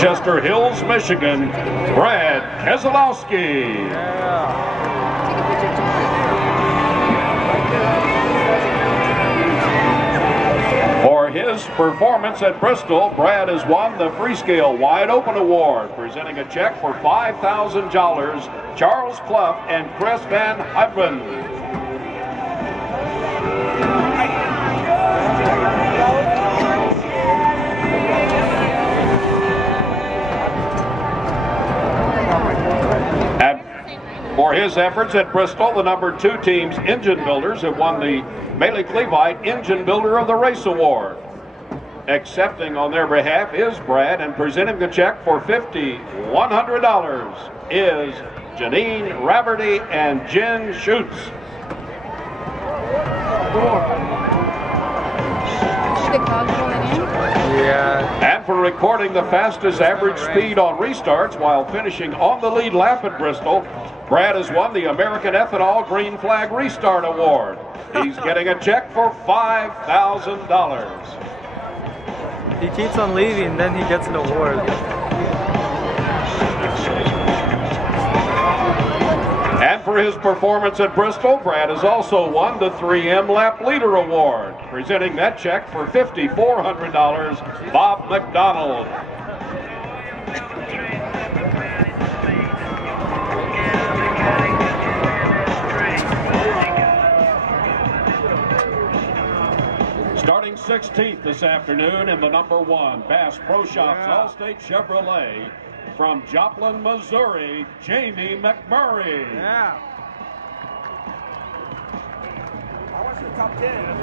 Chester Hills, Michigan, Brad Keselowski. For his performance at Bristol, Brad has won the Freescale Wide Open Award, presenting a check for $5,000, Charles Clough and Chris Van Hudman. For his efforts at Bristol, the #2 team's engine builders have won the Bailey Cleveite Engine Builder of the Race Award. Accepting on their behalf is Brad, and presenting the check for $5,100 is Janine Raverty and Jen Schutz. And for recording the fastest average speed on restarts while finishing on the lead lap at Bristol, Brad has won the American Ethanol Green Flag Restart Award. He's getting a check for $5,000. He keeps on leaving, then he gets an award. And for his performance at Bristol, Brad has also won the 3M Lap Leader Award. Presenting that check for $5,400, Bob McDonald. Starting 16th this afternoon in the #1 Bass Pro Shops All-State Chevrolet, from Joplin, Missouri, Jamie McMurray. Yeah. I watched the top 10.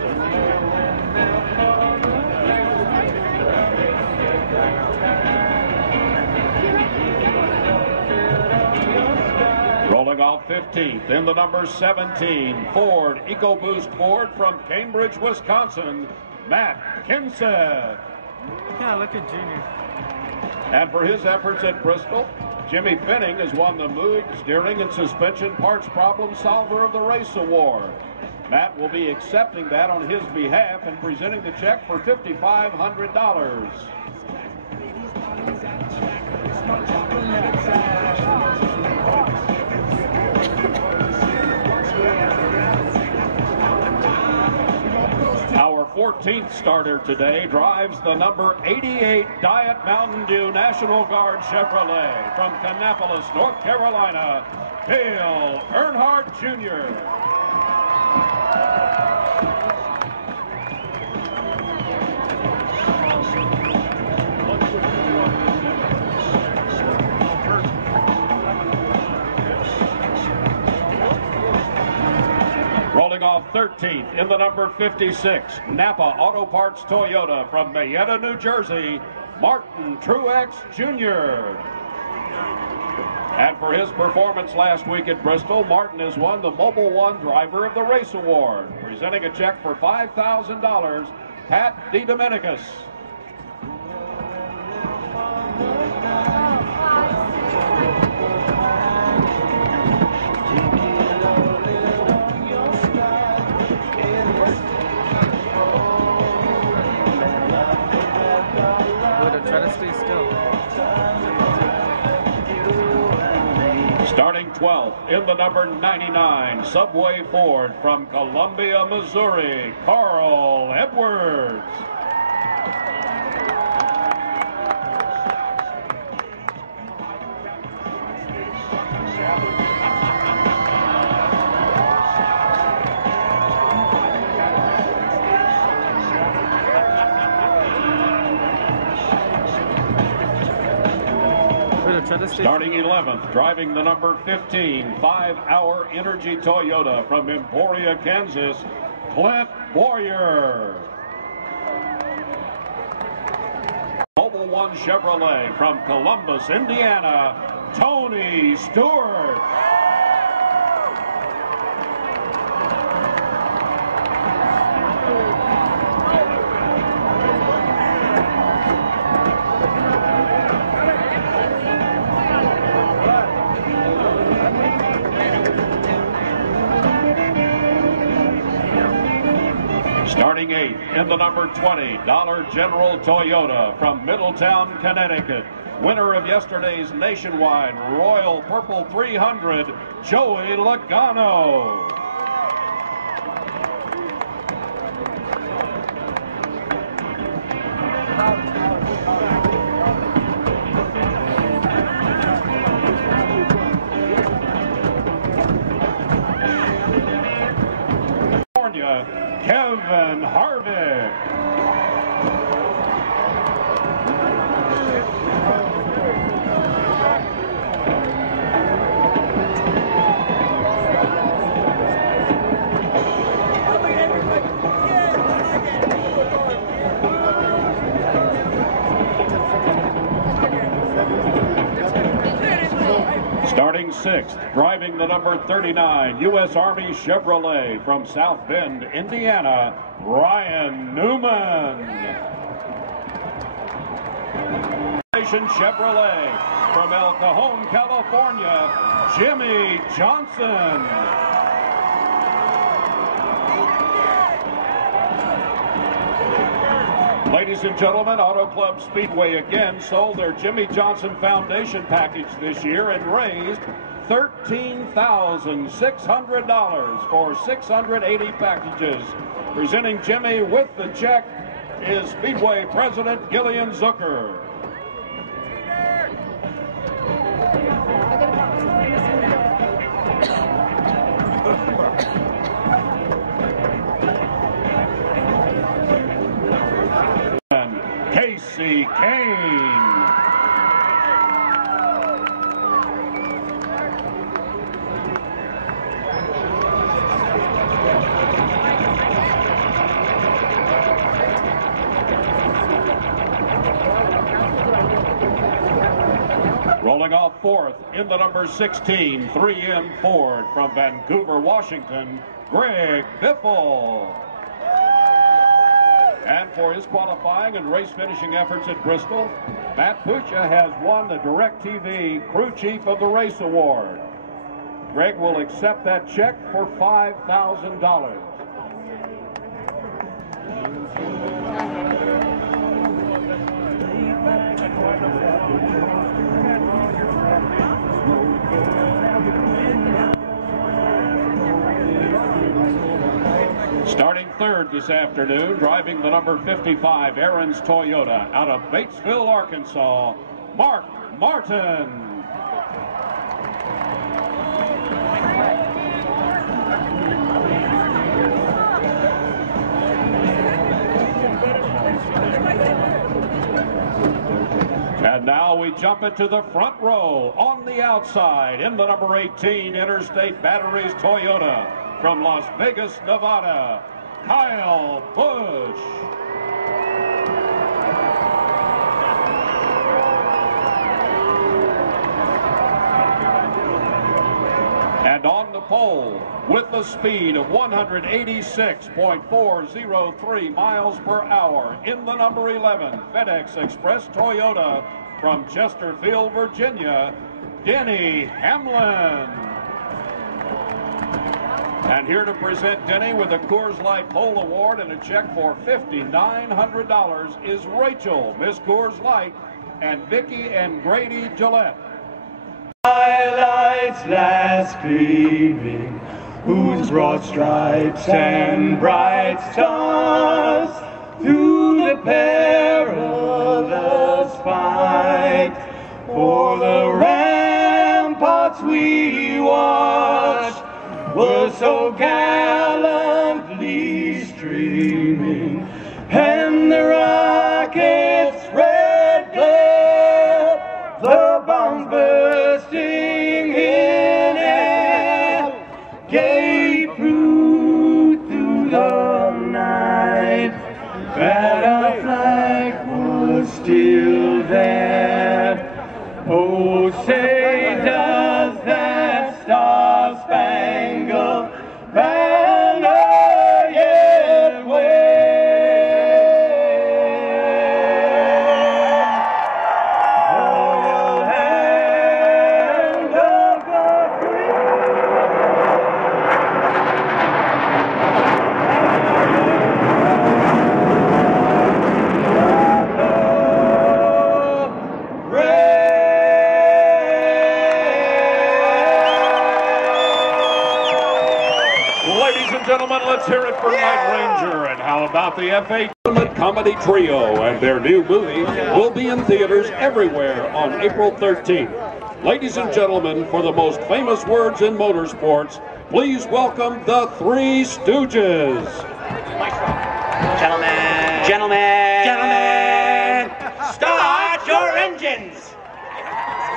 Rolling off 15th in the #17 Ford EcoBoost Ford from Cambridge, Wisconsin, Matt Kinseth. Yeah, look at Junior. And for his efforts at Bristol, Jimmy Finning has won the Moog Steering and Suspension Parts Problem Solver of the Race Award. Matt will be accepting that on his behalf and presenting the check for $5,500. Our 14th starter today drives the #88 Diet Mountain Dew National Guard Chevrolet from Kannapolis, North Carolina, Dale Earnhardt Jr. Rolling off 13th in the #56 Napa Auto Parts Toyota from Mayetta, New Jersey, Martin Truex Jr. And for his performance last week at Bristol, Martin has won the Mobile One Driver of the Race Award. Presenting a check for $5,000, Pat DeDominicus. Starting 12th in the #99 Subway Ford from Columbia, Missouri, Carl Edwards. Starting 11th, driving the #15 5-Hour Energy Toyota from Emporia, Kansas, Clint Warrior. Mobile One Chevrolet from Columbus, Indiana, Tony Stewart. Starting 8th in the #20 Dollar General Toyota from Middletown, Connecticut, winner of yesterday's nationwide Royal Purple 300, Joey Logano. Kevin Harvick. Starting sixth, driving the number 39 U.S. Army Chevrolet from South Bend, Indiana, Ryan Newman. Chevrolet from El Cajon, California, Jimmy Johnson. Ladies and gentlemen, Auto Club Speedway again sold their Jimmy Johnson Foundation package this year and raised $13,600 for 680 packages. Presenting Jimmy with the check is Speedway President Gillian Zucker. Casey Kane. Rolling off fourth in the number 16 3M Ford from Vancouver, Washington, Greg Biffle. And for his qualifying and race finishing efforts at Bristol, Matt Puccia has won the DirecTV Crew Chief of the Race Award. Greg will accept that check for $5,000. Starting third this afternoon, driving the number 55 Aaron's Toyota out of Batesville, Arkansas, Mark Martin. And now we jump into the front row. On the outside, in the number 18 Interstate Batteries Toyota from Las Vegas, Nevada, Kyle Busch. And on the pole, with the speed of 186.403 miles per hour, in the number 11 FedEx Express Toyota from Chesterfield, Virginia, Denny Hamlin. And here to present Denny with a Coors Light Pole Award and a check for $5,900 is Rachel, Miss Coors Light, and Vicky and Grady Gillette. Twilights last gleaming, whose broad stripes and bright stars through the perilous fight for the ramparts we watched were so gallantly streaming, and the rockets' red glare, the bombs bursting in air, gave proof through the night that our flag was still there. Oh, say does that star-spangled banner yet wave o'er the land of the free? Red gentlemen, let's hear it for Night Ranger. And how about the FA Comedy Trio and their new movie will be in theaters everywhere on April 13th. Ladies and gentlemen, for the most famous words in motorsports, please welcome the Three Stooges. Gentlemen, start your engines.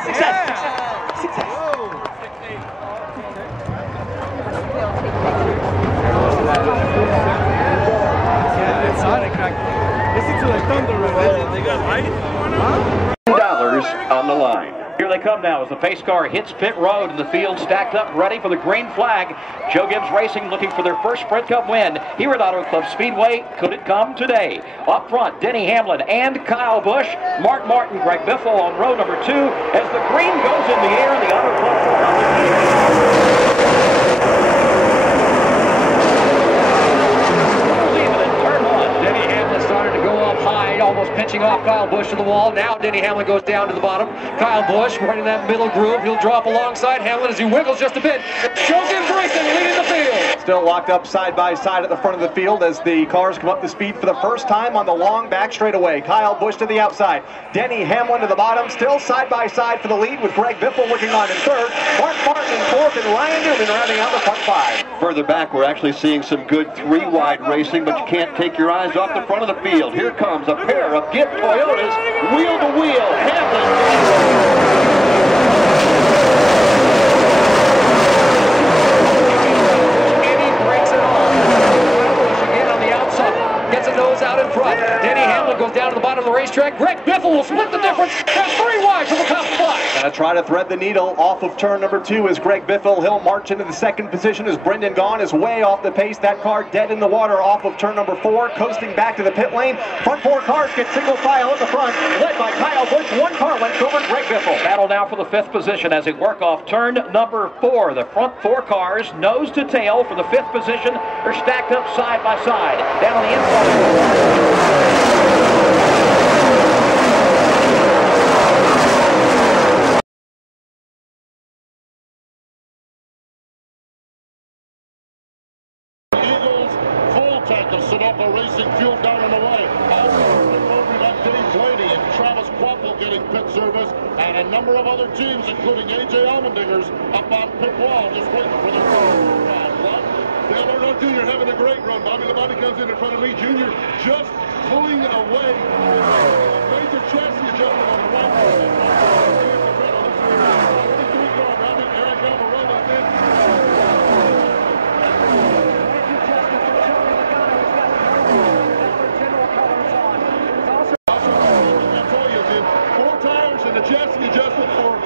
Success. Yeah, it's Sonic. Listen to the thunder. They got ice. $10 on the line. Here they come now as the pace car hits pit road and the field stacked up ready for the green flag. Joe Gibbs Racing looking for their first Sprint Cup win here at Auto Club Speedway. Could it come today? Up front, Denny Hamlin and Kyle Busch. Mark Martin, Greg Biffle on row number 2 as the green goes in the air and the Auto Club almost pinching off Kyle Busch to the wall. Now Denny Hamlin goes down to the bottom. Kyle Busch right in that middle groove. He'll drop alongside Hamlin as he wiggles just a bit. Joe Gibbs Racing leading the field. Still locked up side by side at the front of the field as the cars come up to speed for the first time on the long back straightaway. Kyle Busch to the outside. Denny Hamlin to the bottom. Still side by side for the lead with Greg Biffle looking on in third. Mark Martin in fourth and Ryan Newman rounding out the front 5. Further back, we're actually seeing some good 3-wide racing, but you can't take your eyes off the front of the field. Here comes a pair of Gibbs Toyotas, wheel to wheel. Hamlin. Nose out in front. Denny Hamlin goes down to the bottom of the racetrack. Greg Biffle will split the difference. There's 3 wide from the top spot. Gonna try to thread the needle off of turn number 2 is Greg Biffle. He'll march into the second position as Brendan Gaughan is way off the pace. That car dead in the water off of turn number 4, coasting back to the pit lane. Front 4 cars get single file at the front, led by Kyle Busch. 1 car length over Greg Biffle. Battle now for the 5th position as they work off turn number 4. The front 4 cars, nose to tail for the 5th position. They're stacked up side by side. Down on the inside. Eagles full tank of Sunoco Racing fuel down and away. Also over got Dave Blaney and Travis Quappel getting pit service, and a number of other teams, including AJ Allmendinger's, up on pit wall, just waiting for their car to ride. Dale Earnhardt Jr. having a great run. Bobby Labonte comes in front of Lee Jr. just pulling away. A major chassis adjustment on the right. Chassis adjustment for